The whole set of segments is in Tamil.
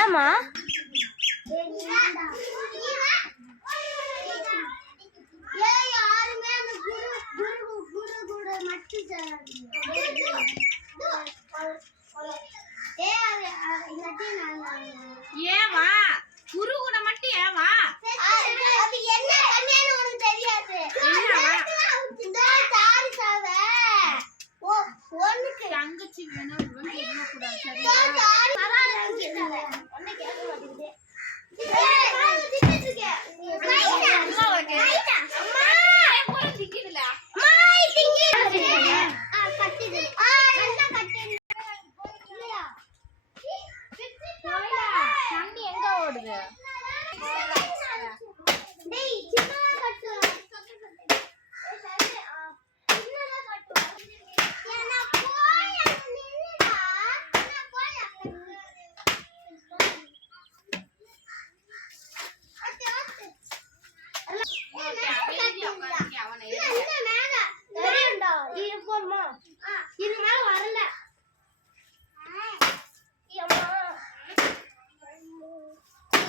ஏமா ஏமா போகுது இது மேல வரல.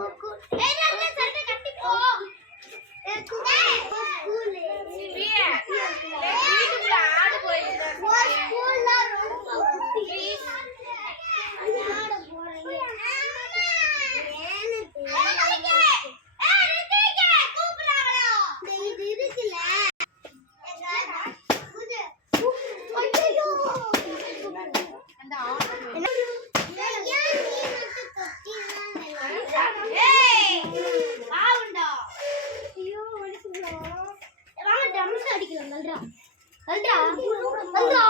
pouco. Anda, anda.